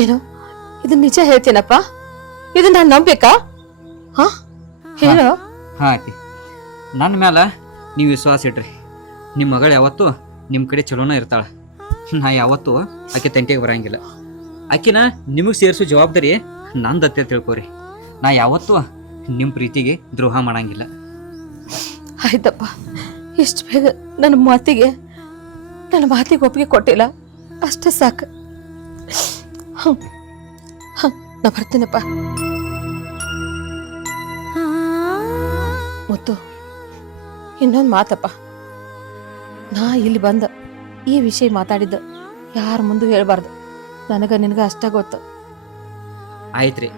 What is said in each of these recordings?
ಏನು ಇದು ನಿಜ ಹೇಳ್ತೀನಪ್ಪ? ಇದು ನಾನು ನಂಬೇಕಾ? ಹಾ ಹೇಳು. ಹಾಂ ಆಕಿ ನನ್ನ ಮ್ಯಾಲ ನೀವು ವಿಶ್ವಾಸ ಇಡ್ರಿ. ನಿಮ್ಮ ಮಗಳು ಯಾವತ್ತೂ ನಿಮ್ಮ ಕಡೆ ಚಲೋನ ಇರ್ತಾಳೆ. ನಾ ಯಾವತ್ತೂ ಆಕೆ ತಂಟೆಗೆ ಬರಂಗಿಲ್ಲ. ಆಕಿನ ನಿಮಗೆ ಸೇರಿಸೋ ಜವಾಬ್ದಾರಿ ನಂದತ್ತೆ ತಿಳ್ಕೊರಿ. ನಾ ಯಾವತ್ತೂ ನಿಮ್ಮ ಪ್ರೀತಿಗೆ ದ್ರೋಹ ಮಾಡಂಗಿಲ್ಲ. ಆಯ್ತಪ್ಪ, ಇಷ್ಟು ಬೇಗ ನನ್ನ ಮಾತಿಗೆ ಒಪ್ಪಿಗೆ ಕೊಟ್ಟಿಲ್ಲ, ಅಷ್ಟೇ ಸಾಕು. ನಾ ಬರ್ತೀನಪ್ಪ. ಮುತ್ತು, ಇನ್ನೊಂದು ಮಾತಪ್ಪ, ನಾ ಇಲ್ಲಿ ಬಂದ ಈ ವಿಷಯ ಮಾತಾಡಿದ್ದ ಯಾರ ಮುಂದೆ ಹೇಳ್ಬಾರ್ದು. ನಿನಗ ಅಷ್ಟ ಗೊತ್ತು. ಆಯ್ತ್ರಿ,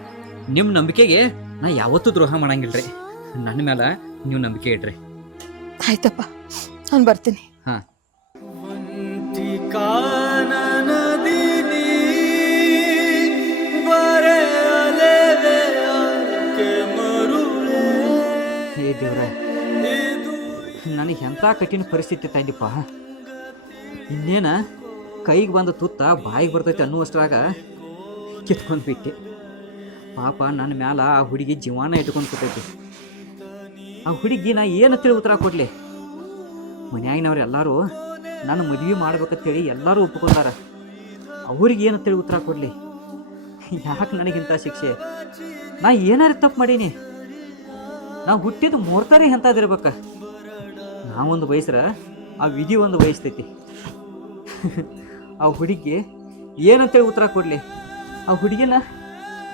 ನಿಮ್ಮ ನಂಬಿಕೆಗೆ ನಾ ಯಾವತ್ತೂ ದ್ರೋಹ ಮಾಡಂಗಿಲ್ರಿ. ನನ್ನ ಮ್ಯಾಲ ನೀವು ನಂಬಿಕೆ ಇಡ್ರಿ. ಆಯ್ತಪ್ಪ, ನಾನು ಬರ್ತೀನಿ. ಹಾಂ. ಹೇ ದೇವ್ರ, ನನಗೆ ಎಂಥ ಕಠಿಣ ಪರಿಸ್ಥಿತಿ ತಂದಿಪ್ಪ. ಇನ್ನೇನ ಕೈಗೆ ಬಂದ ತುತ್ತ ಬಾಯಿಗೆ ಬರ್ತೈತೆ ಅನ್ನುವಷ್ಟ್ರಾಗ ಕಿತ್ಕೊಂಡು ಬಿಟ್ಟೆ. ಪಾಪ ನನ್ನ ಮ್ಯಾಲ ಆ ಹುಡುಗಿ ಜೀವಾನ ಇಟ್ಕೊಂಡು ಕೂತೈತಿ. ಆ ಹುಡುಗಿ ನಾ ಏನಂತೇಳಿ ಉತ್ತರ ಕೊಡ್ಲಿ? ಮನ್ಯಾಗಿನವ್ರು ಎಲ್ಲರೂ ನಾನು ಮದುವೆ ಮಾಡ್ಬೇಕಂತೇಳಿ ಎಲ್ಲರೂ ಒಪ್ಕೊಂಡಾರ. ಅವ್ರಿಗೆ ಏನಂತೇಳಿ ಉತ್ತರ ಕೊಡ್ಲಿ? ಯಾಕೆ ನನಗಿಂತ ಶಿಕ್ಷೆ? ನಾ ಏನಾರು ತಪ್ಪು ಮಾಡೀನಿ? ನಾ ಹುಟ್ಟಿದ ಮೂರ್ತಾರಿ ಎಂಥದಿರ್ಬೇಕ? ನಾವೊಂದು ಬಯಸ್ರ ಆ ವಿಧಿ ಒಂದು ಬಯಸ್ತೈತಿ. ಆ ಹುಡುಗಿ ಏನಂತೇಳಿ ಉತ್ತರ ಕೊಡ್ಲಿ? ಆ ಹುಡುಗಿನ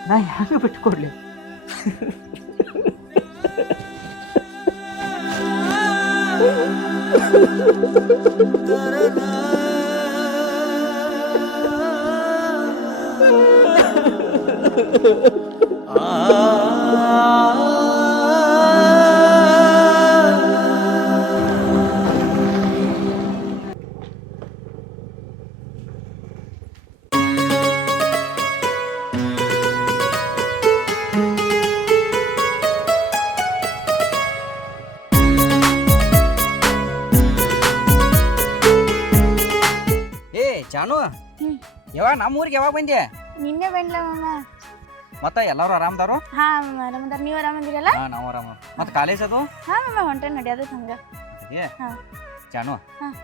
ನಾ ಯಾಕೆ ಬಿಟ್ಟು ಕೊಡ್ಲಿ? ಜಾನು, ಯಾವಾಗ ನಮ್ಮೂರಿಗೆ ಯಾವಾಗ ಬಂದೆ? ನಿನ್ನೆ ಬಂದ್ಲ ಮಾಮ. ಮತ್ತೆ ಎಲ್ಲರೂ ಆರಾಮದಾರು? ಹಾ ಮಾಮ ಆರಾಮದಾರ. ನೀವು ಆರಾಮದಿರಲ್ಲ? ಹಾ, ನಾವು ಆರಾಮ. ಮತ್ತೆ ಕಾಲೇಜ್ ಅದು? ಹಾ ಮಾಮ ಹೊಂಟೆ ನಡಿಯೋದು ಹಂಗ. ಹಾ ಜಾನು,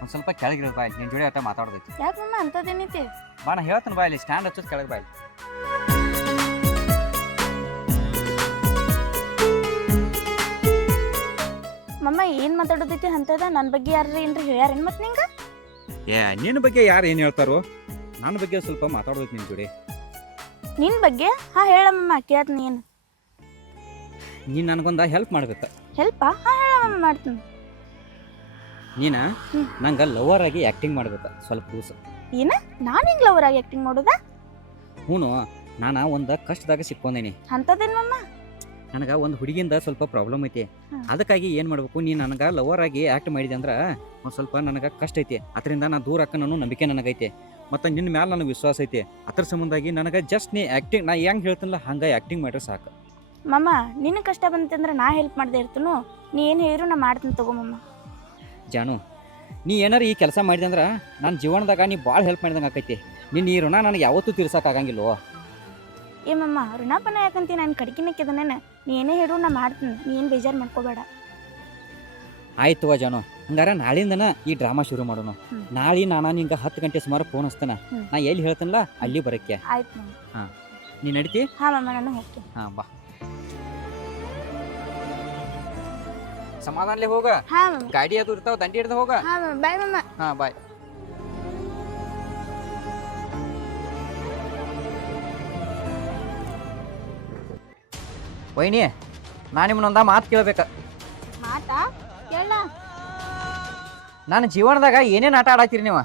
ಒಂದ್ ಸ್ವಲ್ಪ ಕೆಳಗಿರ ಬಾಯ್, ನಿನ್ ಜೋಡಿ ಆಟ ಮಾತಾಡೋದೈತಿ. ಯಾಕೆ ಮಾಮ ಅಂತದೇನೈತಿ? ಬಾ, ನಾ ಹೇಳ್ತಾನೆ ಬಾಯಲ್ಲಿ ಸ್ಟ್ಯಾಂಡ್ ಹಚ್ಚೋದು ಕೆಳಗೆ ಬಾಯ್. ಮಮ್ಮ ಏನ್ ಮಾತಾಡೋದೈತಿ ಅಂತದ? ನನ್ನ ಬಗ್ಗೆ ಯಾರು ಏನ್ರಿ ಹೇಳ್ಯಾರೇನ್ ಮತ್ ನಿಂಗ? ನಿನ್ನ ಬಗ್ಗೆ ಯಾರು ಏನು ಹೇಳ್ತಾರೋ, ನನ್ನ ಬಗ್ಗೆ ಸ್ವಲ್ಪ ಮಾತಾಡೋದೈತಿ ನಿನ್ ಜೋಡಿ. ನಿನ್ ಬಗ್ಗೆ? ಹಾ ಹೇಳ ಮಮ್ಮ, ಕೇಳತ್ ನೀನ್. ನೀನ್ ನನಗೊಂದು ಹೆಲ್ಪ್ ಮಾಡ್ಬೇಕ. ಹೆಲ್ಪಾ? ಹಾ ಹೇಳ ಮಮ್ಮ, ಮಾಡ್ತೀನಿ. ನೀನ ನಂಗೆ ಲವರ್ ಆಗಿ ಆ್ಯಕ್ಟಿಂಗ್ ಮಾಡ್ಬೇಕ ಸ್ವಲ್ಪ ದಿವಸ. ಏನ? ನಾನು ಹಿಂಗ್ ಲವರ್ ಆಗಿ ಆಕ್ಟಿಂಗ್ ಮಾಡೋದಾ? ಹ್ಞೂ, ನಾನು ಒಂದು ಕಷ್ಟದಾಗ ಸಿಕ್ಕೊಂಡೇನಿ. ಅಂತದೇನ್ ಮಮ್ಮ? ನನಗೆ ಒಂದು ಹುಡುಗಿಯಿಂದ ಸ್ವಲ್ಪ ಪ್ರಾಬ್ಲಮ್ ಐತಿ. ಅದಕ್ಕಾಗಿ ಏನು ಮಾಡ್ಬೇಕು, ನೀನು ನನಗೆ ಲವರ್ ಆಗಿ ಆ್ಯಕ್ಟ್ ಮಾಡಿದೆ ಅಂದ್ರೆ ಒಂದು ಸ್ವಲ್ಪ ನನಗೆ ಕಷ್ಟ ಐತಿ. ಅದರಿಂದ ನಾನು ದೂರ ಹಾಕ ನಾನು ನಂಬಿಕೆ ನನಗೈತೆ. ಮತ್ತು ನಿನ್ನ ಮ್ಯಾಲೆ ನನಗೆ ವಿಶ್ವಾಸ ಐತಿ. ಅದ್ರ ಸಂಬಂಧಾಗಿ ನನಗೆ ಜಸ್ಟ್ ನೀ ಆ್ಯಕ್ಟಿಂಗ್, ನಾ ಹೆಂಗೆ ಹೇಳ್ತೀನಲ್ಲ ಹಂಗೆ ಆ್ಯಕ್ಟಿಂಗ್ ಮಾಡ್ರೆ ಸಾಕು. ಮಮ್ಮ ನಿನ್ನ ಕಷ್ಟ ಬಂತಂದ್ರೆ ನಾ ಹೆಲ್ಪ್ ಮಾಡದೆ ಇರ್ತನು. ನೀ ಏನು ಹೇಳಿದ್ರು ನಾ ಮಾಡ್ತೀನಿ ತಗೋ ಮಮ್ಮ. ಜಾನು, ನೀ ಏನಾರು ಈ ಕೆಲಸ ಮಾಡಿದೆ ಅಂದ್ರೆ ನನ್ನ ಜೀವನದಾಗ ನೀ ಭಾಳ ಹೆಲ್ಪ್ ಮಾಡಿದಂಗೆ ಆಕೈತಿ. ನಿನ್ನ ಈ ಋಣ ನನಗೆ ಯಾವತ್ತೂ ತೀರ್ಸೋಕ್ಕಾಗಂಗಿಲ್ವೋ? ಏ ಮಮ್ಮ, ಋಣಪನ ಯಾಕಂತೀನಿ? ನಾನು ಕಡ್ಕಿನಕ್ಕಿದನೇನೆ. ನೀ ಏನೇ ಹೇಳು ನಾ ಮಾಡ್ತೀನಿ. ನೀ ಏನು ಬೇಜಾರು ಮಾಡ್ಕೋಬೇಡ. ಆಯ್ತು ಜಾನು, ಹಂಗಾರ ನಾಳಿಂದನ ಈ ಡ್ರಾಮಾ ಶುರು ಮಾಡೋಣ. ನಾಳೆ ನಾನು ನಿಂಗೆ 10 ಗಂಟೆ ಸುಮಾರು ಫೋನ್ ಹಚ್ತಾನ. ನಾ ಎಲ್ಲಿ ಹೇಳ್ತಾನಲ್ಲ ಅಲ್ಲಿ ಬರಕ್ಕೆ. ಆಯ್ತು ಮಮ್ಮ. ಹಾಂ, ನೀ ನಡೀತಿ? ಹಾಂ ಮಮ್ಮ, ನಾನು ಹೋಗ್ತೀನಿ. ಹಾಂ, ಬಾ. ಸಮಾಧಾನಲೆ ಹೋಗ. ಹಾಂ ಮಮ್ಮ. ಗಾಡಿ ಅದು ಇರ್ತಾವ, ದಂಡಿ ಹಿಡ್ದು ಹೋಗ. ಹಾಂ ಮಮ್ಮ, ಬಾಯ್ ಮಮ್ಮ. ಹಾಂ, ಬಾಯ್. ವೈನಿ, ನಾನು ನಿಮ್ಮನ್ನೊಂದ ಮಾತು ಕೇಳಬೇಕ. ಮಾತಾ? ಕೇಳ. ನನ್ನ ಜೀವನದಾಗ ಏನೇನು ಆಟ ಆಡಾತೀರಿ ನೀವು?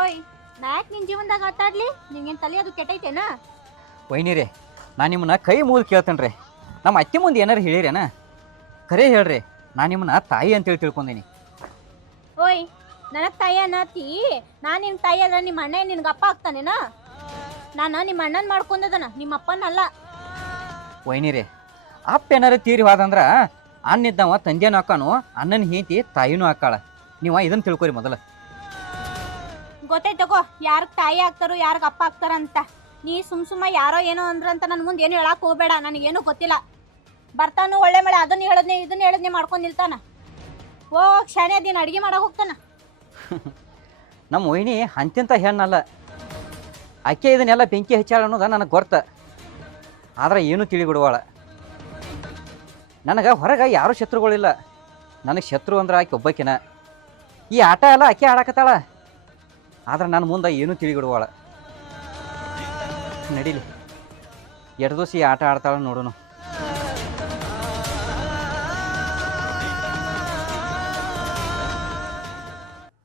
ಓಯ್, ನಾ ಯಾಕೆ ನಿನ್ನ ಜೀವನದಾಗ ಆಟ ಆಡ್ಲಿ? ನಿಂಗೇನು ತಲೆ ಅದು ಕೆಟ್ಟೈತೇನ? ವೈನಿ ರೀ, ನಾನು ನಿಮ್ಮನ್ನ ಕೈ ಮುಗಿದು ಕೇಳ್ತೇನೆ ರೀ. ನಮ್ಮ ಅತ್ತೆ ಮುಂದೆ ಏನಾರು ಹೇಳಿರೇನ? ಖರೇ ಹೇಳ್ರಿ, ನಾನು ನಿಮ್ಮನ್ನ ತಾಯಿ ಅಂತೇಳಿ ತಿಳ್ಕೊಂಡೀನಿ. ಓಯ್, ನನಗೆ ತಾಯಿ ಅನ್ನತಿ? ನಾನು ನಿನ್ನ ತಾಯಿ ಅದ್ರ ನಿಮ್ಮ ಅಣ್ಣ ನಿನ್ಗೆ ಅಪ್ಪ ಆಗ್ತಾನೇನ? ನಾನು ನಿಮ್ಮ ಅಣ್ಣನ ಮಾಡ್ಕೊಂಡದನ, ನಿಮ್ಮ ಅಪ್ಪನಲ್ಲ. ವೈನಿ ರೀ, ಅಪ್ಪ ಏನಾರು ತೀರಿ ಹೋದಂದ್ರೆ ಅನ್ನಿದ್ದವ ತಂದೆನೂ ಹಾಕಾನು, ಅಣ್ಣನ ಹೆಂಡತಿ ತಾಯಿನೂ ಹಾಕಾಳ. ನೀವು ಇದನ್ನು ತಿಳ್ಕೊರಿ ಮೊದಲು. ಗೊತ್ತೈತಗೋ ಯಾರಿಗೆ ತಾಯಿ ಆಗ್ತಾರೋ ಯಾರಿಗೆ ಅಪ್ಪ ಆಗ್ತಾರ ಅಂತ. ನೀ ಸುಮ್ಮ ಯಾರೋ ಏನೋ ಅಂದ್ರಂತ ನನ್ನ ಮುಂದೆ ಏನು ಹೇಳಕ್ ಹೋಗ್ಬೇಡ. ನನಗೇನು ಗೊತ್ತಿಲ್ಲ. ಬರ್ತಾನು ಒಳ್ಳೆ ಮಳೆ ಅದನ್ನ ಹೇಳದ್ನೆ ಇದನ್ನ ಹೇಳದ್ನೆ ಮಾಡ್ಕೊಂಡು ನಿಲ್ತಾನ. ಹೋಗ್ ಶಾಣೆ ಅದೇನು ಅಡಿಗೆ ಮಾಡಕ್ ಹೋಗ್ತಾನ. ನಮ್ಮ ವೈನಿ ಅಂತಿಂತ ಹೆಣ್ಣಲ್ಲ. ಆಕೆ ಇದನ್ನೆಲ್ಲ ಬೆಂಕಿ ಹಚ್ಚಾಳ ಅನ್ನೋದು ನನಗೆ ಗೊತ್ತ. ಆದ್ರೆ ಏನೂ ತಿಳಿಬಿಡುವಾಳ. ನನಗೆ ಹೊರಗೆ ಯಾರೂ ಶತ್ರುಗಳಿಲ್ಲ. ನನಗೆ ಶತ್ರು ಅಂದ್ರೆ ಆಕೆ ಒಬ್ಬಕಿನ. ಈ ಆಟ ಎಲ್ಲ ಆಕೆ ಆಡಕತ್ತಾಳ. ಆದ್ರೆ ನನ್ನ ಮುಂದೆ ಏನೂ ತಿಳಿಬಿಡುವಾಳ. ನಡೀಲಿ, ಎರಡು ದಿವಸ ಈ ಆಟ ಆಡ್ತಾಳ ನೋಡೋಣ.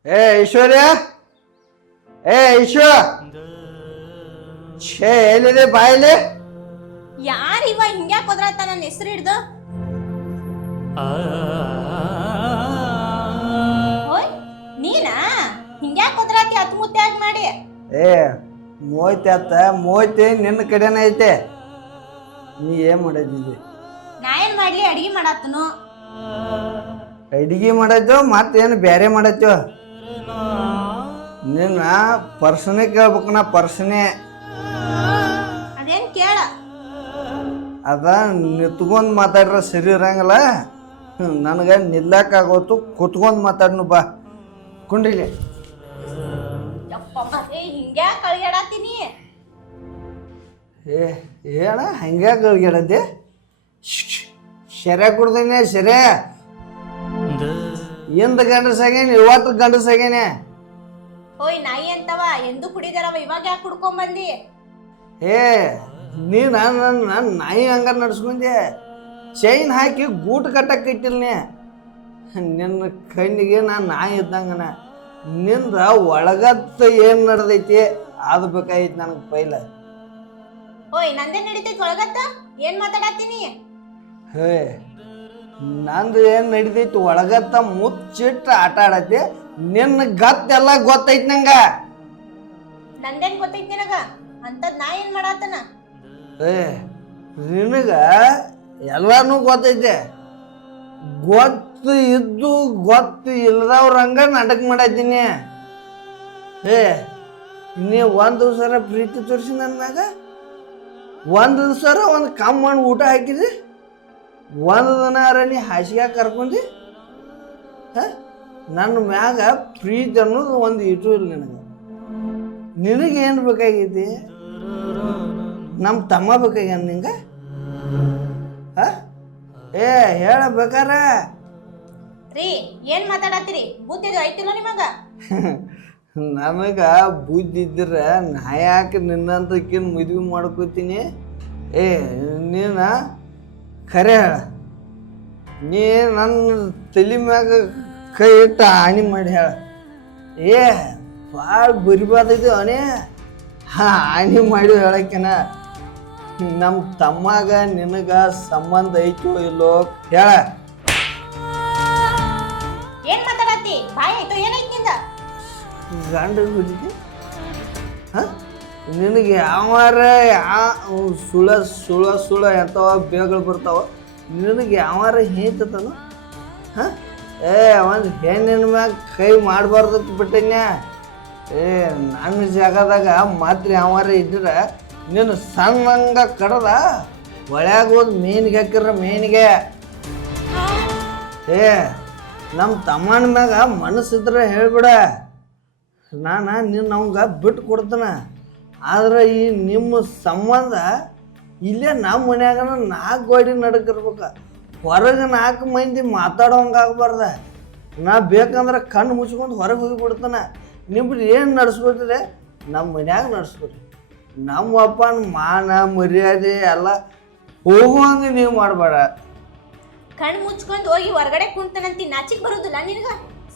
ಏ ಐಶ್ವರ್ಯ, ಏ ಐಶ್ವ, ಛೇ ಎಲ್ಲಿದೆ ಬಾಯಿಲೆ? ಯಾರಿವ ಹಿಂಗ್ಯಾಕ್ ಹೋದ್ರತ್ತ ನನ್ನ ಹೆಸರು ಹಿಡ್ದು? ಓಯ್ ನೀನಾ ಹಿಂಗ್ಯಾಕ್ ಹೋದ್ರಾತಿ ಅತ್ಮುತ್ಯಾಗಿ ಮಾಡಿ? ಏ ಮೋಯ್ತೆ ಅತ್ತ ಮೋಯ್ತೆ ನಿನ್ನ ಕಡೆನ ಐತೆ. ನೀ ಏನ್ ಮಾಡಿದ್ದಿ? ನಾ ಏನ್ ಮಾಡ್ಲಿ? ಅಡಿಗೆ ಮಾಡತ್ತನು. ಅಡಿಗೆ ಮಾಡತ್ತೋ ಮತ್ತೇನು ಬೇರೆ ಮಾಡತ್ತೋ? ನಿನ್ನ ಪರ್ಸನೇ ಕೇಳ್ಬೇಕನ, ಪರ್ಸನೇ. ಅದೇನ್ ಕೇಳ? ಅದ ನಿತ್ಕೊಂಡ್ ಮಾತಾಡ್ರ ಸರಿ ಇರಂಗಿಲ್ಲ. ನನಗೆ ನಿಲ್ಲಕ್ಕಾಗೋತು, ಕುತ್ಕೊಂಡ್ ಮಾತಾಡ್ನು ಬಾ. ಕುಂಡಿಲಿ ಹಿಂಗ್ಯಾಕ್ ಕಳ್ಗ್ಯಾಡತ್ತೀನಿ? ಏ ಹೇಳ ಹಂಗೆ ಗಳಿಗೆಡದ್ದೆ. ಶರ್ಯ ಕುಡ್ದೇನೆ ಶರ್ಯ. ಎಂದ ಗಂಡಸಾಗೇನೆ, ಇವತ್ತು ಗಂಡಸಾಗೇನೆ. ಓಯ್ ನಾಯಿ ಅಂತವ ಎಂದು ಕುಡಿದಾರವ, ಇವಾಗ ಯಾಕೆ ಕುಡ್ಕೊಂಬಂದಿ? ಏ ನೀ ನನ್ನ ನಾಯಿ ಹಂಗ ನಡ್ಸ್ಕೊಂಡೆ. ಚೈನ್ ಹಾಕಿ ಗೂಟ್ ಕಟ್ಟಕ್ಕೆ ಇಟ್ಟಿಲ್ಲ ನೀ. ನಿನ್ನ ಕಣ್ಣಿಗೆ ನಾನು ನಾಯಿ ಇದ್ದಂಗನ. ನಿಂದ ಒಳಗತ್ತ ಏನು ನಡೆದೈತಿ ಅದು ಬೇಕಾಗಿತ್ತು ನನಗೆ ಪೈಲ. ಓಯ್ ನಂದೇ ನಡೀತೈತಿ ಒಳಗತ್ತ? ಏನ್ ಮಾತಾಡತ್ತೀನಿ? ಹೇ ನಂದು ಏನು ನಡಿತೈತಿ ಒಳಗತ್ತ ಮುಚ್ಚಿಟ್ಟು ಆಟ ಆಡತ್ತೆ. ನಿನ್ನ ಗತ್ತೆಲ್ಲ ಗೊತ್ತೈತಿ ನಂಗ. ನಂದೇನ್ ಗೊತ್ತೈತಿ ನಿನಗ? ಅಂತದ್ ನಾ ಏನ್ ಮಾಡಾತನ? ಏ ನಿನಗ ಎಲ್ಲಾನು ಗೊತ್ತೈತೆ. ಗೊತ್ತು ಇದ್ದು ಗೊತ್ತು ಇಲ್ಲದವ್ರಂಗ ನಾಟಕ ಮಾಡತ್ತೀನಿ. ಏ ನೀ ಒಂದು ದಿವ್ಸರ ಪ್ರೀತಿ ತೋರಿಸಿ ನನ್ನ ಮ್ಯಾಗ, ಒಂದು ದಿವ್ಸರ ಒಂದು ಕಮ್ಮಿ ಮಾಡಿ ಊಟ ಹಾಕಿದಿ, ಒಂದು ದಿನಾರ ನೀ ಹಾಸಿಗೆ ಕರ್ಕೊಂಡಿ. ನನ್ನ ಮ್ಯಾಗ ಪ್ರೀತಿ ಅನ್ನೋದು ಒಂದು ಇಟು ಇಲ್ಲ ನಿನಗೆ. ನಿನಗೇನು ಬೇಕಾಗೈತಿ? ನಮ್ಮ ತಮ್ಮ ಬೇಕಾಗ್ಯಾನ ನಿಂಗೆ? ಏ ಹೇಳ ಬೇಕಾರ. ರೀ ಏನ್ ಮಾತಾಡತ್ತೀರಿ? ಬುದ್ಧಿ ಐತಿಲ್ಲ ನಿಮಗ? ನನಗ ಬುದ್ಧಿ ಇದ್ರೆ ನಾ ಯಾಕೆ ನಿನ್ನಂತಕ್ಕಿನ್ ಮದ್ವೆ ಮಾಡ್ಕೋತೀನಿ? ಏ ನೀನ ಖರೆ ಹೇಳ. ನೀ ನನ್ನ ತಲೆ ಮ್ಯಾಗ ಕೈ ಇಟ್ಟು ಹಾನಿ ಮಾಡಿ ಹೇಳ. ಏ ಭಾಳ ಬರಿಬಾರ್ದೈತಿ ಅವನೇ. ಹಾನಿ ಮಾಡಿ ಹೇಳಕ್ಕೆನ. ನಮ್ಮ ತಮ್ಮಗ ನಿನಗ ಸಂಬಂಧ ಐತೋ ಇಲ್ಲೋ ಹೇಳ. ಏನ್ ಮಾತಾಡತ್ತಿ? ಬಾಯ್ ಆಯ್ತು, ಏನೈತಿ ನಿಂದ? ಗಂಡ ಹುಡುಗಿ ನಿನಗೆ ಯಾವಾರ ಸುಳ ಸುಳ ಸುಳ ಎಂಥವ ಬೇಗಳು ಬರ್ತಾವ. ನಿನಗೆ ಯಾವಾರ ಹೇತತನು? ಏ ಒಂದು ಹೆಣ್ಣಿನ ಮ್ಯಾಗ ಕೈ ಮಾಡಬಾರ್ದತ್ ಬಿಟ್ಟನ್ಯ. ಏ ನನ್ನ ಜಾಗದಾಗ ಮಾತ್ರ ಯಾವಾರ ಇದ್ರೆ ನೀನು ಸಣ್ಣಂಗ ಕಡದ ಒಳ್ಯಾಗ ಹೋದ್ ಮೇನಿಗೆ ಹಾಕಿರ ಮೇನಿಗೆ. ಏ ನಮ್ಮ ತಮ್ಮನ ಮ್ಯಾಗ ಮನಸ್ಸಿದ್ರೆ ಹೇಳ್ಬಿಡ, ನಾನು ನಿನ್ನ ಅವಂಗ ಬಿಟ್ಟು ಕೊಡ್ತಾನೆ. ಆದ್ರೆ ಈ ನಿಮ್ಮ ಸಂಬಂಧ ಇಲ್ಲೇ ನಮ್ಮ ಮನ್ಯಾಗ 4 ಗೋಡಿ ನಡಕಿರ್ಬೇಕು. ಹೊರಗೆ 4 ಮಂದಿ ಮಾತಾಡೋಂಗೆ ಆಗ್ಬಾರ್ದ. ನಾ ಬೇಕಂದ್ರೆ ಕಣ್ಣು ಮುಚ್ಕೊಂಡು ಹೊರಗೆ ಹೋಗಿಬಿಡ್ತಾನೆ. ನಿಮ್ದು ಏನು ನಡ್ಸ್ಕೊತಿದೆ ನಮ್ಮ ಮನ್ಯಾಗ ನಡ್ಸ್ಕೊರಿ. ನಮ್ಮ ಅಪ್ಪನ ಮಾನ ಮರ್ಯಾದೆ ಎಲ್ಲ ಹೋಗುವಂಗೆ ನೀವು ಮಾಡಬೇಡ. ಕಣ್ಣು ಮುಚ್ಕೊಂಡು ಹೋಗಿ ಹೊರಗಡೆ ಕುಂತಾನಂತಿ ನಾಚಿಕ್ ಬರೋದಿಲ್ಲ ನಿನಗ?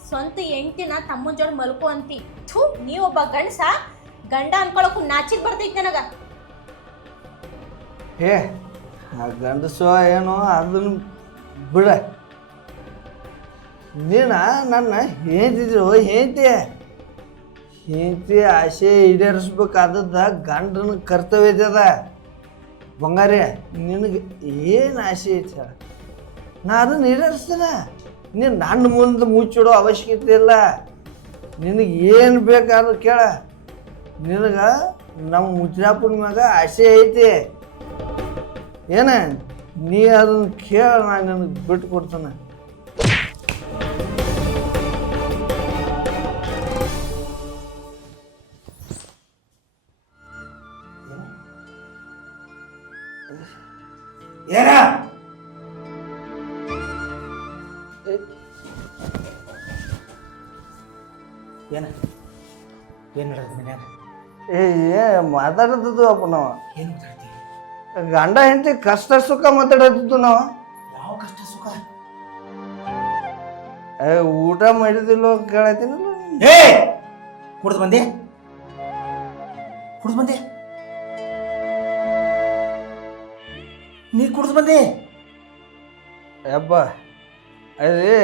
ಸ್ವಂತ ಹೆಂಡ್ತಿನ ತಮ್ಮನ ಜೋಡಿ ಮಲ್ಕೋ ಅಂತಿ. ಥೂ, ನೀವೊಬ್ಬ ಗಂಡಸ, ಗಂಡ ಅನ್ಕೊಳಕ್ಕೂ ನಾಚಿಕ್ ಬರ್ತೈತಿ ನನಗ. ಏ ಆ ಗಂಡಸೋ ಏನೋ ಅದನ್ನು ಬಿಡ. ನೀನ ನನ್ನ ಹೇಳ್ತಿದ್ರು ಹೆಂಡತಿ ಆಸೆ ಈಡೇರಿಸ್ಬೇಕಾದದ ಗಂಡನ ಕರ್ತವ್ಯದ. ಬಂಗಾರಿ ನಿನಗೆ ಏನು ಆಸೆ ಐತಿ ಹೇಳ, ನಾ ಅದನ್ನು ಈಡೇರಿಸ್ತೇನೆ. ನೀನು ನನ್ನ ಮುಂದೆ ಮುಚ್ಚಿಡೋ ಅವಶ್ಯಕತೆ ಇಲ್ಲ. ನಿನಗೆ ಏನು ಬೇಕಾದ್ರೂ ಕೇಳ. ನಿನಗೆ ನಮ್ಮ ಮುಜ್ರಾಪುರ ಮ್ಯಾಗ ಆಸೆ ಐತಿ ಏನ, ನೀ ಅದನ್ನು ಕೇಳ, ನಾನು ನಿನಗೆ ಬಿಟ್ಟು ಕೊಡ್ತಾನೆ. ಏನ ಏನ ಏನು ನಡೆದ ಮನ್ಯಾಗ? ಮಾತಾಡದ್ದು ಅಪ್ಪ ನಾವು. ಏನು ಮಾತಾಡ್ತಿ? ಗಂಡ ಹೆಂಡತಿ ಕಷ್ಟ ಸುಖ ಮಾತಾಡತ್ತಿದ್ದು ನಾವು. ಯಾವ ಕಷ್ಟ ಸುಖ? ಊಟ ಮಾಡಿದಿಲ್ಲ ಕೇಳತ್ತೀನಿ. ಏ ಕುಡ್ದು ಬಂದೆ? ಕುಡ್ದು ಬಂದೆ? ನೀ ಕುಡ್ದು ಬಂದೆ? ಅಬ್ಬ ಅದೇ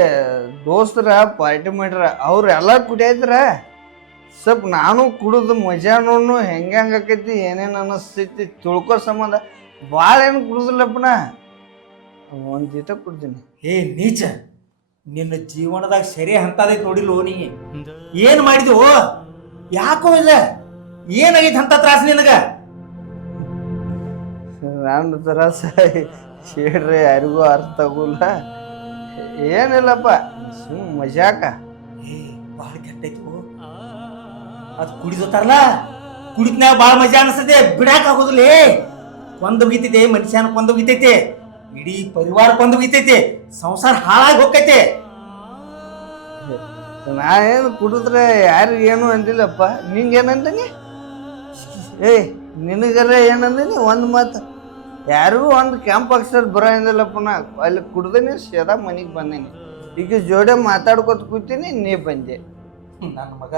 ದೋಸ್ತರ ಪಾರ್ಟಿ ಮಾಡ್ರ, ಅವ್ರು ಎಲ್ಲ ಕುಡಿಯದ್ರ. ಸ್ವಲ್ಪ ನಾನು ಕುಡಿದು ಮಜಾನು ಹೆಂಗೆ ಆಕೈತಿ, ಏನೇನು ಅನ್ನಿಸ್ತೈತಿ ತಿಳ್ಕೋ ಸಂಬಂಧ ಭಾಳ ಏನು ಕುಡುದಿಲ್ಲಪ್ಪನ, ಒಂದು ಜೀತ ಕುಡ್ತೀನಿ. ಏ ನೀಚ, ನಿನ್ನ ಜೀವನದಾಗ ಸರಿ ಅಂತದೈತಿ ನೋಡಿಲ್ಲ ನೀ. ಏನು ಮಾಡಿದ್ವು? ಯಾಕೋ ಇಲ್ಲ, ಏನಾಗೈತಿ ಅಂತ ತ್ರಾಸ ನಿನಗ? ನಾನು ತ್ರಾಸ ಹೇಳ್ರಿ ಯಾರಿಗೂ ಅರ್ಥ ಆಗೋಲ್ಲ. ಏನಿಲ್ಲಪ್ಪ, ಸುಮ್ ಮಜಾಕ. ಏ ಭಾಳ ಕೆಟ್ಟೈತಿ ಅದು ಕುಡಿದೋತಾರಲ್ಲ, ಕುಡಿದ್ನಾಗ ಭಾಳ ಮಜಾ ಅನಿಸ್ತದೆ, ಬಿಡಾಕ ಆಗೋದಿಲ್ಲ. ಕೊಂದು ಹೋಗಿತೈತೆ, ಮನುಷ್ಯನ ಕೊಂದು ಹೋಗಿತೈತೆ, ಇಡೀ ಪರಿವಾರ ಕೊಂದು ಹೋಗಿತೈತೆ, ಸಂಸಾರ ಹಾಳಾಗಿ ಹೋಗ್ತೈತೆ. ನಾ ಏನು ಕುಡಿದ್ರೆ ಯಾರಿಗೆ ಏನು ಅಂದಿಲ್ಲಪ್ಪ. ನಿಂಗೇನಂತೀನಿ? ಏಯ್ ನಿನಗರ ಏನಂದೀನಿ ಒಂದು ಮಾತು, ಯಾರಿಗೂ ಒಂದು ಕ್ಯಾಂಪ್ ಅಕ್ಷರ ಬರೋದಿಲ್ಲಪ್ಪ. ನಾ ಅಲ್ಲಿ ಕುಡ್ದೇನಿ, ಸದಾ ಮನೆಗೆ ಬಂದೇನಿ. ಈಗ ಜೋಡೆ ಮಾತಾಡ್ಕೊತ ಕೂತೀನಿ, ನೀ ಬಂದೆ. ನನ್ನ ಮಗ,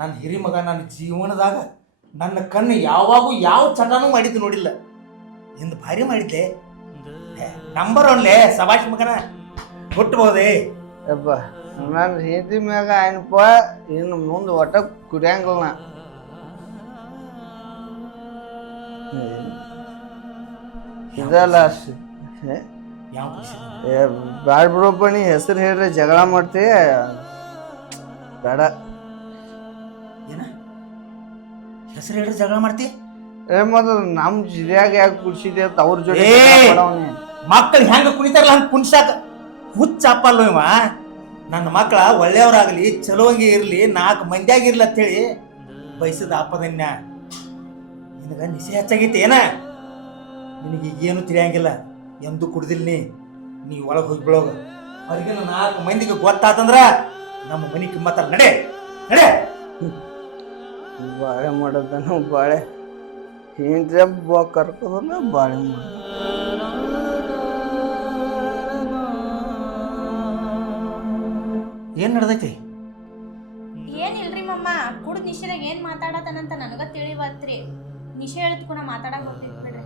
ನನ್ನ ಹಿರಿ ಮಗ, ನನ್ನ ಜೀವನದಾಗ ನನ್ನ ಕಣ್ಣು ಯಾವಾಗೂ ಯಾವ ಚಟನೂ ಮಾಡಿದ್ದು ನೋಡಿಲ್ಲ. ಎಂದು ಭಾರಿ ಮಾಡಿದ್ದೆ. ನಂಬರ್ ಒನ್ಲೆ ಸಭಾಷ್ ಮಗನ ಹುಟ್ಟಬಹುದೇ. ಅಪ್ಪ ನನ್ನ ಹೆಂಡತಿ ಮ್ಯಾಗ ಏನಪ್ಪ, ಇನ್ನು ಮುಂದೆ ಒಟ್ಟ ಕುಡಿಯಂಗಿಲ್ಲ ನಾ. ಇದಲ್ಲ ಅಷ್ಟು ಯಾವ ಖುಷಿ? ಬ್ಯಾಡ ಬಿಡಪ್ಪ, ನೀ ಹೆಸರು ಹೇಳ್ರೆ ಜಗಳ ಮಾಡ್ತೀಯ, ಬೇಡ. ಏನ ಹೆಸರು ಹೇಳಿ ಜಗಳ ಮಾಡ್ತಿ? ಮೊದಲು ನಮ್ಮ ಜಿಲ್ಲೆಯಾಗ ಯಾಕೆ ಕುಡ್ಸಿದೆ ಅಂತ ಅವ್ರ ಜೊತೆ ಮಕ್ಕಳು ಹೆಂಗ ಕುಣಿತಾರಲ್ಲ ಹಂಗ ಕುಣಿಸಾಕ ಹುಚ್ಚಪ್ಪಲ್ಲ ಇವ. ನನ್ನ ಮಕ್ಕಳ ಒಳ್ಳೆಯವರಾಗಲಿ, ಚಲುವಂಗಿ ಇರಲಿ, 4 ಮಂದಿಯಾಗಿರ್ಲಿ ಅಂತೇಳಿ ಬಯಸದ ಅಪ್ಪದನ್ಯ. ನಿನಗ ನಿಶೆ ಹೆಚ್ಚಾಗೈತಿ ಏನ? ನಿನಗೆ ಈಗೇನು ತಿಳಿಯಂಗಿಲ್ಲ, ಎಂದು ಕುಡ್ದಿಲ್ಲ ನೀ ಒಳಗೆ ಹೋಗಿ ಬಿಡೋಗ. ಹೊರಗಿನ 4 ಮಂದಿಗೆ ಗೊತ್ತಾತಂದ್ರ ನಮ್ಮ ಮನೆ ಕಿಮ್ಮತ್ತಲ್ಲ. ನಡೆ ನಡೆ. ಬಾಳೆ ಮಾಡೋದನ್ನು ಬಾಳೆ ಹಿಂದೆ ಕರ್ಕೋದಲ್ಲ ಬಾಳೆ ಮಾಡ. ಏನ್ ನಡೆದೈತಿ? ಏನಿಲ್ರಿ ಮಮ್ಮ, ಕುಡ್ದು ನಿಶೆದಾಗ ಏನ್ ಮಾತಾಡತಾನಂತ ನನಗ ತಿಳಿವತ್ರಿ. ನಿಶೆ ಹೇಳ್ತುಕುಣ ಮಾತಾಡಕ್ ಗೊತ್ತಿದ್ ಬಿಡ್ರಿ.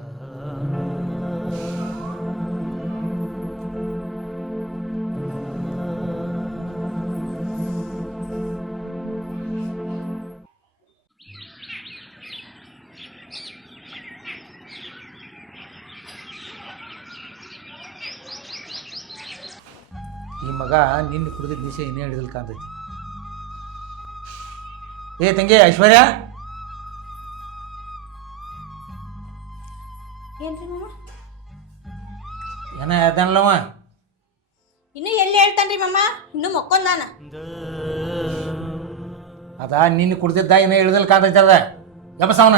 ಈ ಮಗ ನಿನ್ನ ಕುಡಿದಿದ್ದ ನಿಶೆ ಇನ್ನೇ ಹಿಡಿದಲ್ ಕಾಣ್ತೈತಿ. ಏ ತಂಗಿ ಐಶ್ವರ್ಯ, ಏನ್ರಿ ಮಮ್ಮ? ಏನ ಹೇಳ್ತಾನಲ್ಲವ? ಇನ್ನು ಎಲ್ಲಿ ಹೇಳ್ತಾನ್ರಿ ಮಮ್ಮ? ಇನ್ನು ಮಕ್ಕೊಂದಾನ. ಅದ ನಿನ್ನ ಕುಡ್ದಿದ್ದ ಇನ್ನೇ ಹಿಡಿದಲ್ ಕಾಣ್ತೈತಿ. ಅದ ಗಮಸವನ.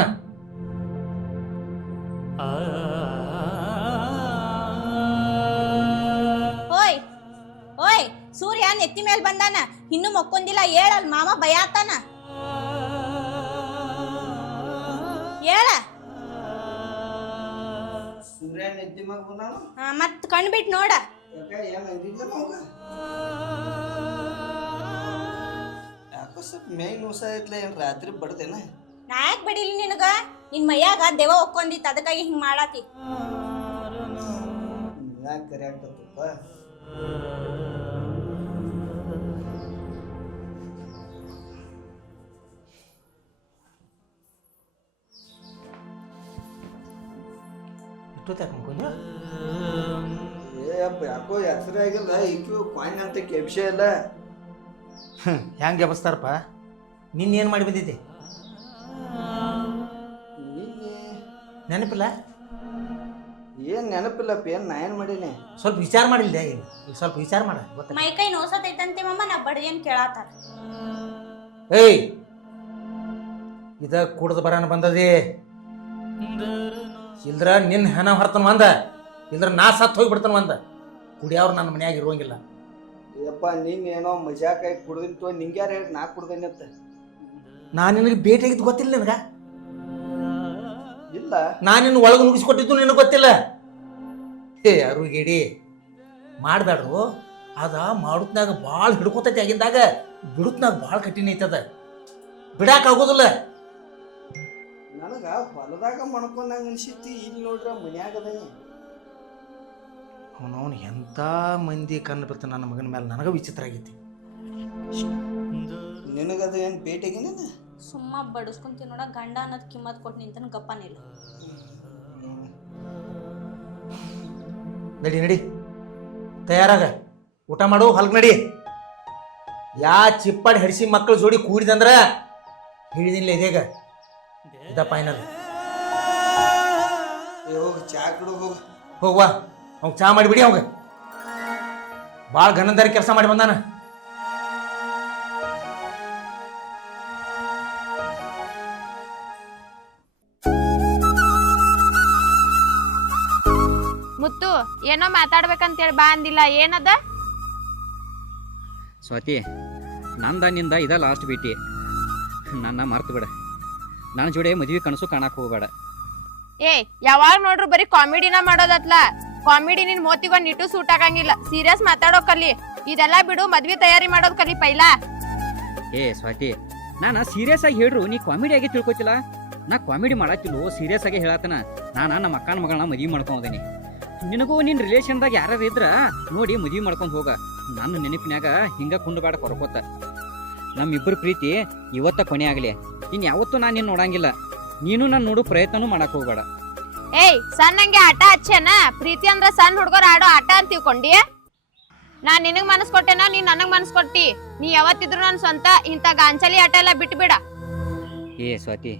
ಓಯ್ ಓಯ್, ಸೂರ್ಯ ನೆತ್ತಿ ಮೇಲೆ ಬಂದಾನ, ಇನ್ನು ಮಕ್ಕೊಂದಿಲ್ಲ. ಹೇಳಲ್ ಮಾಮ ಭಯಾತಾನ. ಹೇಳ. ಸೂರ್ಯ ನೆತ್ತಿ ಮ್ಯಾಗ ಬಂದಾನ, ಮತ್ ಕಣ್ಬಿಟ್ ನೋಡ. ಯಾಕೋ ಸ್ವಲ್ಪ ಮೇಗ್ ನುಸ ಐತ್ಲ, ಏನ್ ರಾತ್ರಿ ಬಡ್ದೇನ? ನಾ ಯಾಕೆ ಬಡಿಲಿ ನಿನಗ? ನಿನ್ ಮೈಯಾಗ ದೆವ ಒಕ್ಕೊಂದಿತ್ತು, ಅದಕ್ಕಾಗಿ ಹಿಂಗ್ ಮಾಡಾತಿ. ಯಾಕೆ ಕರೆ ಆಗ್ತಪ್ಪ? ಏ ಅಪ್ಪ, ಯಾಕೋ ಹೆಸರು ಆಗಿಲ್ಲ. ಈಕಿ ಕ್ವಾನ್ ಅಂತ ಕೆಪ್ಸೆ ಇಲ್ಲ. ಹೆಂಗೆ ಎಬಸ್ತಾರಪ್ಪ? ನಿನ್ನೇನು ಮಾಡಿ ಬಂದಿದ್ದೆ? ನಿನ್ನೆ ನೆನಪಿಲ್ಲ? ಏನು ನೆನಪಿಲ್ಲಪ್ಪ, ಏನು ನಾ ಏನು ಮಾಡೀನಿ? ಸ್ವಲ್ಪ ವಿಚಾರ ಮಾಡಿಲ್ದೆ ಈಗ ಸ್ವಲ್ಪ ವಿಚಾರ ಮಾಡ ಗೊತ್ತ. ಮೈ ಕೈ ನೋಸತೈತಂತೆ ಮಮ್ಮ, ನಾ ಬಡ್ದೇನ್ ಕೇಳತ್ತಾರ. ಏಯ್, ಇದ ಕುಡ್ದು ಬರಾನ ಬಂದದಿ. ಇಲ್ದ್ರ ನಿನ್ನ ಹೆಣ ಹೊರ್ತನ ಬಂದ, ಇಲ್ದ್ರ ನಾ ಸತ್ತು ಹೋಗಿಬಿಡ್ತಾನ ಬಂದ. ಕುಡಿಯವ್ರು ನನ್ನ ಮನ್ಯಾಗ ಇರುವಂಗಿಲ್ಲ. ಯಪ್ಪ ನೀನೇನೋ ಮಜಾಕಾಯಿ ಕುಡ್ದಿಂತು, ನಿಂಗ್ಯಾರು ಹೇಳಿ ನಾ ಕುಡ್ದೇನೆ ಅಂತ? ನಾನು ನಿನಗೆ ಭೇಟಿಯಾಗಿದ್ದು ಗೊತ್ತಿಲ್ಲ ನಿನಗ? ಇಲ್ಲ. ನಾನು ನಿನ್ನ ಒಳಗೆ ನುಗ್ಗಿಸ್ಕೊಟ್ಟಿದ್ದು ನಿನಗೆ ಗೊತ್ತಿಲ್ಲ? ಏ ಅರುಗೇಡಿ ಮಾಡಬೇಡ್ರು. ಅದ ಮಾಡುತ್ನಾಗ ಭಾಳ ಹಿಡ್ಕೊತೈತಿ, ಆಗಿಂದಾಗ ಬಿಡುತ್ನಾಗ ಭಾಳ ಕಠಿಣ ಐತದ, ಬಿಡಾಕಾಗೋದಿಲ್ಲ. ನನಗ ಹೊಲದಾಗ ಮಣ್ಕೊಂಡಂಗ ಅನ್ಸಿತ್ತು, ಇಲ್ಲಿ ನೋಡ್ರ ಮನ್ಯಾಗದನಿ. ಅವನವನು ಎಂಥ ಮಂದಿ ಕಣ್ಣು ಬಿಡ್ತಾನೆ ನನ್ನ ಮಗನ ಮೇಲೆ, ನನಗ ವಿಚಿತ್ರ ಆಗೈತಿ. ನಿನಗದು ಏನು ಭೇಟಿಯಾಗಿನ? ಸುಮ್ಮ ಬಡಿಸ್ಕೊಂತೀನಿ ನೋಡ, ಗಂಡ ಅನ್ನೋದು ಕಿಮ್ಮತ್ ಕೊಟ್ಟು ನಿಂತನ ಗಪ್ಪನಿಲ್ಲ. ನಡಿ ನಡಿ, ತಯಾರಾಗ, ಊಟ ಮಾಡು, ಹೊಲ್ಗೆ ನಡಿ. ಯಾ ಚಿಪ್ಪಾಡಿ ಹಡಿಸಿ ಮಕ್ಕಳು ಜೋಡಿ ಕೂಡಿದಂದ್ರ ಹಿಡಿದಿಲ್ಲ ಇದೀಗ ಇದ ಫೈನಲ್. ಹೋಗಿ ಚಾ ಕುಡು ಹೋಗ. ಹೋಗುವ, ಅವ್ ಚಾ ಮಾಡಿಬಿಡಿ. ಅವಾಗ ಭಾಳ ಗನಂದಾರಿ ಕೆಲಸ ಮಾಡಿ ಬಂದಾನ. ಮುತ್ತು ಏನೋ ಮಾತಾಡ್ಬೇಕಂತೇಳಿ ಬಾ ಅಂದಿಲ್ಲ, ಏನದ? ಸ್ವಾತಿ, ನಂದ ನಿಂದ ಇದ ಲಾಸ್ಟ್ ಭೇಟಿ. ನನ್ನ ಮರ್ತು ಬಿಡ. ನನ್ನ ಜೋಡಿ ಮದುವೆ ಕನಸು ಕಾಣಕ್ಕೆ ಹೋಗಬೇಡ. ಏ ಯಾವಾಗ ನೋಡ್ರು ಬರೀ ಕಾಮಿಡಿನ ಮಾಡೋದತ್ಲ. ಕಾಮಿಡಿ ನಿನ್ ಮೋತಿಗೊಂದ್ ನಿಟ್ಟು ಸೂಟ್ ಆಗಂಗಿಲ್ಲ. ಸೀರಿಯಸ್ ಮಾತಾಡೋ ಕಲಿ. ಇದೆಲ್ಲ ಬಿಡು, ಮದ್ವಿ ತಯಾರಿ ಮಾಡೋದ್ ಕಲಿ ಪೈಲ. ಏ ಸ್ವಾತಿ, ನಾನು ಸೀರಿಯಸ್ ಆಗಿ ಹೇಳ್ರು ನೀ ಕಾಮಿಡಿ ಆಗಿ ತಿಳ್ಕೊತಿಲ್ಲ. ನಾ ಕಾಮಿಡಿ ಮಾಡತ್ತಿಲ್ವೋ, ಸೀರಿಯಸ್ ಆಗಿ ಹೇಳತ್ತನ. ನಾನು ನಮ್ಮ ಅಕ್ಕನ ಮಗಳನ್ನ ಮದುವೆ ಮಾಡ್ಕೊಂಡೀನಿ. ನಿನಗೂ ನಿನ್ನ ರಿಲೇಷನ್ದಾಗ ಯಾರು ಇದ್ರ ನೋಡಿ ಮದುವೆ ಮಾಡ್ಕೊಂಡು ಹೋಗ. ನನ್ನ ನೆನಪಿನ್ಯಾಗ ಹಿಂಗ ಕುಂಡಬೇಡ ಕೊರಕೋತ. ನಮ್ಮಿಬ್ಬರು ಪ್ರೀತಿ ಇವತ್ತ ಕೊನೆ ಆಗಲಿ. ಇನ್ನು ಯಾವತ್ತೂ ನಾನು ನಿನ್ನ ನೋಡಂಗಿಲ್ಲ. ನೀನು ನಾನು ನೋಡು ಪ್ರಯತ್ನನೂ ಮಾಡಕ್ ಹೋಗ್ಬೇಡ. ಏಯ್ ಸಣ್ಣಂಗೆ ಆಟ ಹಚ್ಚೇನ? ಪ್ರೀತಿ ಅಂದ್ರ ಸಣ್ಣ ಹುಡ್ಗರು ಆಡೋ ಆಟ ಅಂತ ತಿಳ್ಕೊಂಡಿ? ನಾನ್ ನಿನಗ್ ಮನಸ್ ಕೊಟ್ಟೆನ, ನೀನ್ ನನಗ್ ಮನಸ್ ಕೊಟ್ಟಿ. ನೀ ಯಾವತ್ತಿದ್ರು ನನ್ ಸ್ವಂತ. ಇಂತ ಗಾಂಚಲಿ ಆಟ ಎಲ್ಲ ಬಿಟ್ಬಿಡ. ಏ ಸ್ವಾತಿ,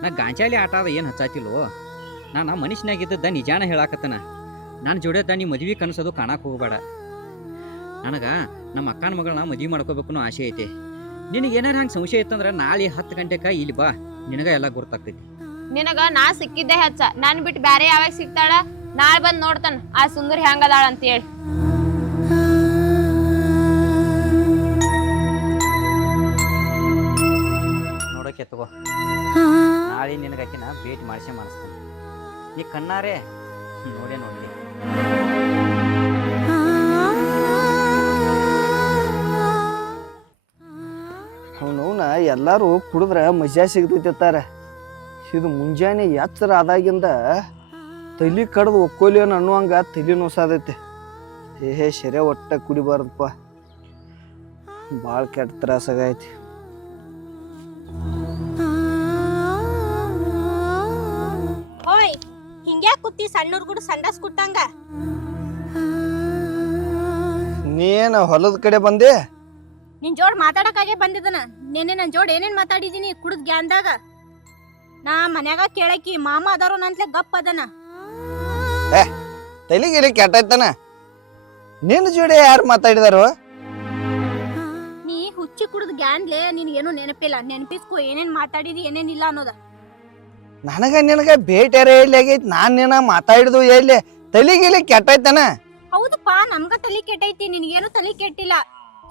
ನಾ ಗಾಂಚಾಲಿ ಆಟ ಅದ ಏನು ಹಚ್ಚಾತಿಲ್ವೋ. ನಾನು ಮನುಷ್ಯನಾಗಿದ್ದದ ನಿಜಾನ ಹೇಳಾಕತ್ತನ. ನಾನು ಜೋಡಿಯದ ನೀ ಮದುವೆ ಕನಸೋದು ಕಾಣಕ್ಕೆ ಹೋಗಬೇಡ. ನನಗೆ ನಮ್ಮ ಅಕ್ಕನ ಮಗಳನ್ನ ಮದುವೆ ಮಾಡ್ಕೋಬೇಕು ಅನ್ನೋ ಆಸೆ ಐತಿ. ನಿನಗೆ ಏನಾರು ಹಂಗೆ ಸಂಶಯ ಇತ್ತಂದ್ರೆ ನಾಳೆ 10 ಗಂಟೆಗೆ ಇಲ್ಲಿ ಬಾ, ನಿನಗ ಎಲ್ಲ ಗೊತ್ತಾಗ್ತೈತಿ. ನಿನಗ ನಾ ಸಿಕ್ಕಿದ್ದೆ ಹೆಚ್ಚ. ನಾನ್ ಬಿಟ್ಟು ಬ್ಯಾರೆ ಯಾವಾಗ ಸಿಗ್ತಾಳ? ನಾಳೆ ಬಂದ್ ನೋಡ್ತಾನ ಆ ಸುಂದರಿ ಹೆಂಗದಾಳ ಅಂತ ಹೇಳಿ. ನೋಡೋಕೆ ತಗೋ, ನಾಳೆ ನಿನಗಾಕಿನ ಭೇಟಿ ಮಾಡಿಸೇ ಮಾಡಿಸ್ತಾನೆ. ನೀ ಕಣ್ಣಾರೆ ನೋಡೇ ನೋಡಿ. ಅವನವನ ಎಲ್ಲರೂ ಕುಡಿದ್ರೆ ಮಜಾ ಸಿಗ್ತೈತಿರ್ತಾರೆ. ಇದು ಮುಂಜಾನೆ ಎಚ್ಚರ ಆದಾಗಿಂದ ತಲೆ ಕಡ್ದು ಒಕ್ಕೋಲಿಯನ್ ಅನ್ನುವಂಗ ತಲೆ ನೋಸಾದೈತಿ. ಏ ಶರ್ಯ ಒಟ್ಟ ಕುಡಿಬಾರ್ದಪ್ಪ, ಭಾಳ ಕೆಟ್ಟ ತ್ರಾಸಾಗೈತಿ. ಓಯ್, ಹಿಂಗ್ಯಾಕ್ ಕುತ್ತಿ ಸಣ್ಣ ಹುಡ್ಗುಡು ಸಂಡಾಸ್ ಕುಟ್ಟಂಗ? ನೀನು ಹೊಲದ ಕಡೆ ಬಂದೆ? ನಿನ್ ಜೋಡ್ ಮಾತಾಡಕಾಗೆ ಬಂದಿದ್ದನ. ನೆನ್ನೆ ನನ್ ಜೋಡ್ ಏನೇನ್ ಮಾತಾಡಿದೀನಿ ಕುಡ್ದ್ ಗ್ಯಾನ್ದಾಗ. ನಾ ಮನ್ಯಾಗ ಕೇಳಕಿ ಮಾಮ ಅದಾರೋ ನಂತ್ಲೆ ಗಪ್ ಅದನ. ತಲೆಗಿಲಿ ಕೆಟ್ಟೈತನ. ನಿನ್ನ ಜೋಡಿ ಯಾರು ಮಾತಾಡಿದಾರು? ನೀ ಹುಚ್ಚಿ ಕುಡ್ದ್ ಗ್ಯಾನ್ಲೆ ನಿನ್ಗೇನು ನೆನಪಿಲ್ಲ. ನೆನಪಿಸ್ಕೊ ಏನೇನ್ ಮಾತಾಡಿದಿ ಏನೇನಿಲ್ಲ ಅನ್ನೋದ. ನನಗ ನಿನಗ ಭೇಟಿಯಾರ ಎಲ್ಲಿ ಆಗೈತಿ? ನಾನ್ ನಿನ್ನ ಮಾತಾಡಿದು ಎಲ್ಲಿ? ತಲೆಗಿಲಿ ಕೆಟ್ಟೈತನ. ಹೌದಪ್ಪ, ನಮ್ಗ ತಲಿ ಕೆಟ್ಟೈತಿ, ನಿನ್ಗೇನು ತಲಿ ಕೆಟ್ಟಿಲ್ಲ.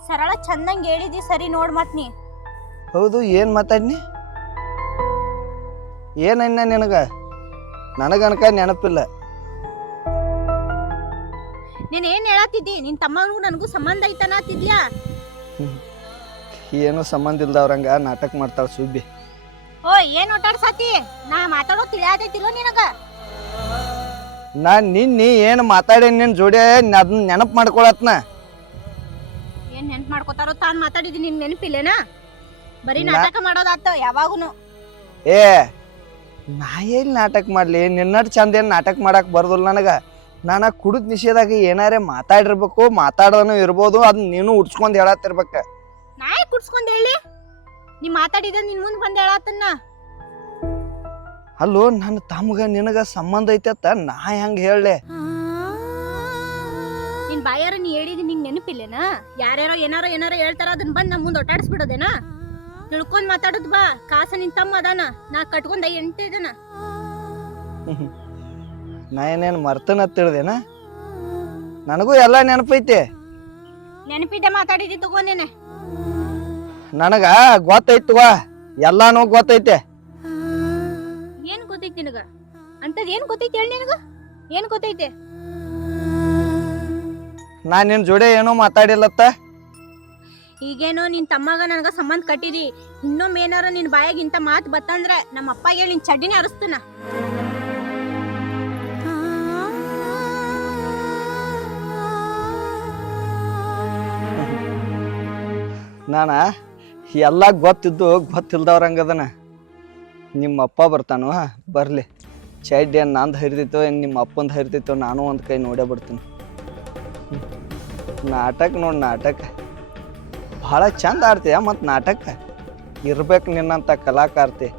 ಸರಳ ಚಂದಂಗ್ ಹೇಳಿದಿ ಸರಿ. ನೋಡ್ ಮತ್ ನೀ ಹೌದು, ಏನ್ ಮಾತಾಡ್ನಿ? ಏನನ್ನ ನಿನಗ? ನನಗನಕ ನೆನಪಿಲ್ಲ. ನೀನ್ ಏನ್ ಹೇಳತ್ತಿದ್ದಿ? ನಿನ್ ತಮ್ಮನಿಗೂ ನನಗೂ ಸಂಬಂಧ ಐತನಾತಿದ್ಯಾ? ಏನು ಸಂಬಂಧ ಇಲ್ದವ್ರಂಗ ನಾಟಕ ಮಾಡ್ತಾಳ ಸುಬ್ಬಿ. ಓ, ಏನ್ ಒಟ್ಟಾಡ್ಸತಿ? ನಾ ಮಾತಾಡೋ ತಿಳಿಯಾತೈತಿಲ್ವ ನಿನಗ? ನಾನ್ ನಿನ್ನಿ ಏನ್ ಮಾತಾಡಿ ನಿನ್ ಜೋಡಿ ಅದನ್ನ ನೆನಪು ಮಾಡ್ಕೊಳತ್ನ. ಏನ್ ನೆನ್ಪ್ ಮಾಡ್ಕೋತಾರೋ ತಾನ್ ಮಾತಾಡಿದಿ ನಿನ್ ನೆನಪಿಲ್ಲೇನ? ಬರೀ ನಾಟಕ ಮಾಡೋದಾತ ಯಾವಾಗುನು. ಏ, ನಾ ಎಲ್ಲಿ ನಾಟಕ ಮಾಡ್ಲಿ? ನಿನ್ನಟ್ ಚಂದ ಏನ್ ನಾಟಕ ಮಾಡಕ್ ಬರ್ದಿಲ್ಲ ನನಗ. ನಾನು ಕುಡಿದ್ ನಿಷೇಧಾಗ ಏನಾರೇ ಮಾತಾಡಿರ್ಬೇಕು, ಮಾತಾಡೋನು ಇರ್ಬೋದು. ಅದನ್ನ ನೀನು ಉಡ್ಸ್ಕೊಂಡ್ ಹೇಳತ್ತಿರ್ಬೇಕ. ನಾಯಿ ಕುಡ್ಸ್ಕೊಂಡ್ ಹೇಳಿ ನೀ ಮಾತಾಡಿದ ನಿನ್ ಮುಂದ್ ಬಂದ್ ಹೇಳತ್ತನ್ನ. ಅಲ್ಲೋ ನನ್ನ ತಮ್ಗ ನಿನಗ ಸಂಬಂಧ ಐತೆ ನಾ ಹೆಂಗ ಹೇಳಲೆ? ನಿನ್ ಬಾಯಾರ ನೀ ಹೇಳಿದ್ ನಿಂಗ್ ನೆನಪಿಲ್ಲೇನ? ಯಾರ್ಯಾರೋ ಏನಾರೋ ಹೇಳ್ತಾರ ಅದನ್ನ ಬಂದ್ ನಮ್ ಮುಂದ್ ಒಟ್ಟಾಡಿಸ್ಬಿಡೋದೇನ? ತಿಳ್ಕೊಂಡ್ ಮಾತಾಡುದ್ ಬಾ. ಕಾಸ ನಿನ್ ತಮ್ಮ ಅದಾನ, ನಾ ಕಟ್ಕೊಂಡ ಎಂಟಿದನ. ನಾ ಏನೇನು ಮರ್ತನ ತಿಳಿದೇನ? ನನಗೂ ಎಲ್ಲ ನೆನಪೈತೆ. ನೆನಪಿದ್ದೆ ಮಾತಾಡಿದಿ ತಗೋನೇನೆ. ನನಗ ಗೊತ್ತೈತವ, ಎಲ್ಲಾನು ಗೊತ್ತೈತೆ. ಏನ್ ಗೊತ್ತೈತಿ ನಿನಗ? ಅಂತದ್ ಏನ್ ಗೊತ್ತೈತಿ ಹೇಳಿ ನಿನಗ? ಏನ್ ಗೊತ್ತೈತೆ? ನಾ ನಿನ್ ಜೋಡಿ ಏನೋ ಮಾತಾಡಿಲ್ಲತ್ತ. ಈಗೇನೋ ನಿನ್ ತಮ್ಮಗ ನನಗ ಸಂಬಂಧ ಕಟ್ಟಿದಿ. ಇನ್ನೊಮ್ಮೆ ಏನಾರ ನಿನ್ ಬಾಯಾಗ ಇಂತ ಮಾತು ಬತ್ತಂದ್ರ ನಮ್ಮ ಅಪ್ಪ ಹೇಳಿ ನಿನ್ ಚಡ್ಡಿನೇ ಅರಸ್ತನ. ನಾನ ಎಲ್ಲ ಗೊತ್ತಿದ್ದು ಗೊತ್ತಿಲ್ದವ್ರಂಗದನ. ನಿಮ್ಮ ಅಪ್ಪ ಬರ್ತಾನು, ಬರ್ಲಿ. ಚಡ್ಡಿ ಏನು ನಂದು ಹರಿತೈತೋ ಏನು ನಿಮ್ಮ ಅಪ್ಪಂದು ಹರಿತೈತೋ ನಾನು ಒಂದು ಕೈ ನೋಡೇ ಬಿಡ್ತೀನಿ. ನಾಟಕ ನೋಡಿ, ನಾಟಕ ಭಾಳ ಚಂದ ಆಡ್ತೀಯ. ಮತ್ತು ನಾಟಕ ಇರ್ಬೇಕು ನಿನ್ನಂಥ ಕಲಾಕಾರ್ತಿ.